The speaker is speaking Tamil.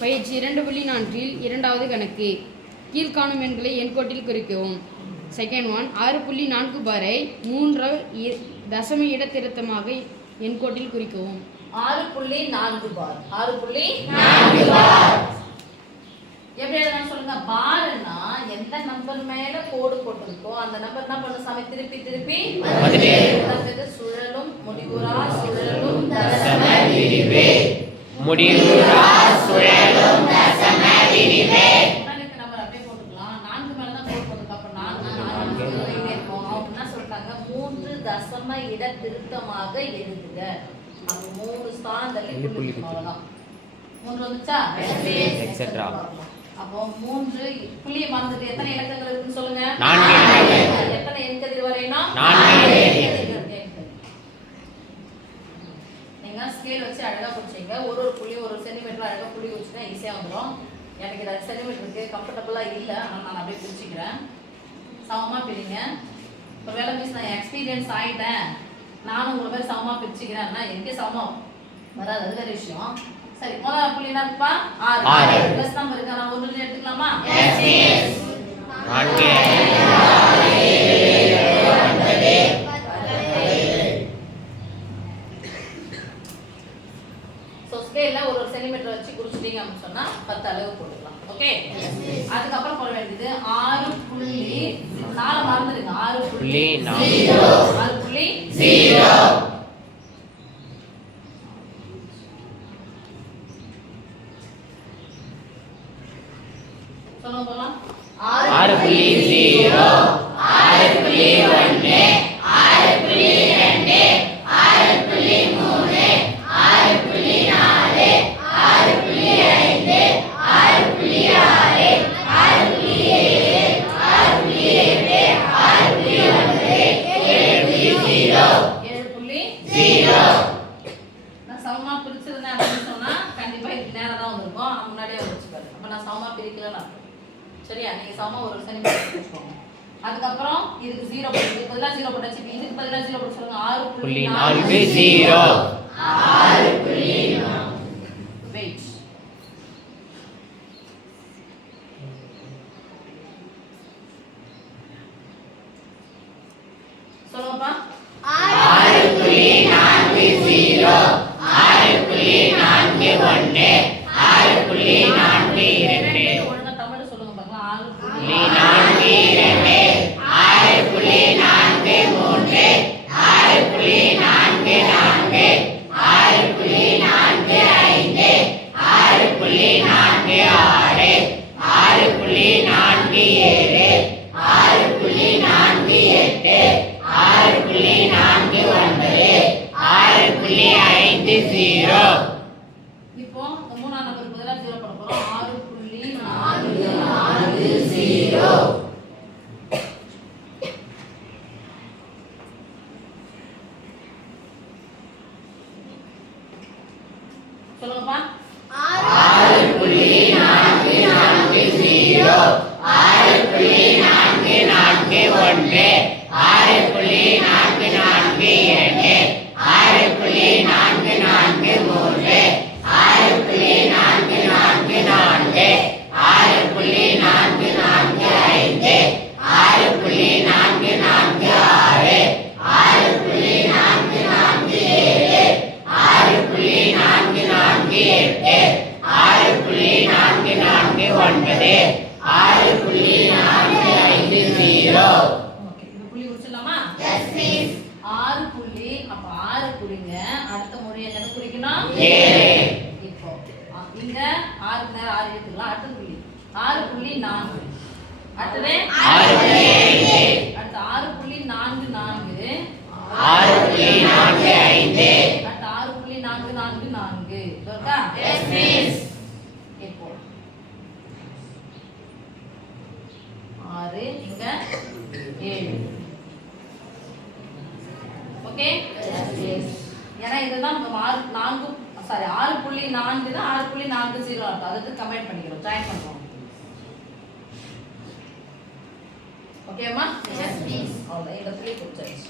பயிற்சி 2.4 இரண்டாவது கணக்கு. கீழ்காணும் எண்களை எண்கோட்டில் குறிக்கவும். செகண்ட் ஒன் 6.4 பாரை 3 தசம இடத்திருத்தமாக எண்கோட்டில் குறிக்கவும். 6.4 பார் 6.4 பார் எப்படி எழுதலாம் சொல்லுங்க. பார்னா எந்த நம்பர் மேல கோடு போட்டிருக்கோ அந்த நம்பர் என்ன பண்ண சாமி திருப்பி திருப்பி சுழலும் முடிவுறா சுழலும் தசம விரிவே முடிவுறா சுழலும் தசம விரிவே நம்பர் அப்படியே போட்டுக்கலாம். 4 மேல தான் கோடு போட்டுருக்கு. அப்ப 4 இருக்கும். அவங்க என்ன சொல்றாங்க 3 தசம இட திருத்தமாக எழுதுக. அப்ப 3 ஸ்தானத்துல புள்ளி அவ்வளவுதான். 3 வந்துச்சா எக்ஸெட்ரா. அப்போ 3 புள்ளிய மறந்துட்டு எத்தனை இலக்கங்கள் இருக்குன்னு சொல்லுங்க. 4 எத்தனை எண்கதிர் வரைனா 4 நீங்க ஸ்கேல் வச்சு அழகா குறிச்சீங்க. ஒரு புள்ளி ஒரு சென்டிமீட்டர் அழகா புள்ளி வச்சுனா ஈஸியா வந்துரும். எனக்கு இது சென்டிமீட்டருக்கு கம்ஃபர்ட்டபிளா இல்ல. ஆனா நான் அப்படியே குறிச்சிக்கிறேன். சமமா பிரிங்க. ஒருவேளை மிஸ் நான் எக்ஸ்பீரியன்ஸ் ஆயிட்டேன் நானும் உங்களை மாதிரி சமமா பிரிச்சுக்கிறேன்னா எனக்கே சமம் வராது. அது வேற விஷயம். சரி முதல்ல புள்ளி என்னப்பா 6 பிளஸ் நம்பர் இருக்கா. நான் ஒன்னு எடுத்துக்கலாமா? எஸ் எஸ் 4 சோ ஸ்கேல்ல ஒரு சென்டிமீட்டர் வச்சு குறிச்சிட்டீங்க அப்படி சொன்னா 10 அளவு போட்டுக்கலாம். ஓகே அதுக்கு அப்புறம் போட வேண்டியது 6.4 மறந்துடுங்க. 6.0 6.0 சொல்லுங்க போலாம். 6.0 6.1 6.2 6.3 6.4 6.5 நான் சமமா பிரிச்சிருந்தேன் அப்படின்னு சொன்னா கண்டிப்பா இதுக்கு நேரம் தான் வந்திருக்கும். நான் முன்னாடியே வச்சுப்பாரு. அப்ப நான் சமமா பிரிக்கலன்னு அர்த்தம். சரியா? நீங்க சமமா ஒரு சென்டிமீட்டர் வச்சுக்கோங்க. அதுக்கப்புறம் இதுக்கு 0 போட்டு பதிலா 0 போட்டாச்சு. இதுக்கு பதிலா 0 போட்டு சொல்லுங்க. 6.40 6.4 வெயிட் சொல்லுங்கப்பா. 6.40 6.41 6.42 ஒழுங்கா தமிழ் சொல்லுங்க பார்க்கலாம். 6.42 6.43 6.44 6.45 6.46 6.47 6.49 இப்போ மூணாம் நம்பருக்கு பதிலா 0 போட போறோம். 6.40 சொல்லுங்கப்பா. 6.40 6.41 6.42 அடுத்த மொழி என்ன குறிக்கணும்? இப்போ இங்க 6 நேரம் 6 எடுத்துக்கலாம். அடுத்த புள்ளி 6.4 அடுத்து 6.5 அடுத்து 6.44 6.45 அடுத்து 6.444 ஓகே எஸ் மிஸ். இப்போ 6 இங்க 7 ஓகே எஸ் மிஸ். ஏன்னா இதுதான் 6.40 6.40 அர்த்தம். அதுக்கு கமெண்ட் பண்ணிக்கிறோம். ஜாயின் பண்றோம். ஓகேமா? Yes please. அவ்வளவுதான். இந்த 3 கொடுத்தாச்சு.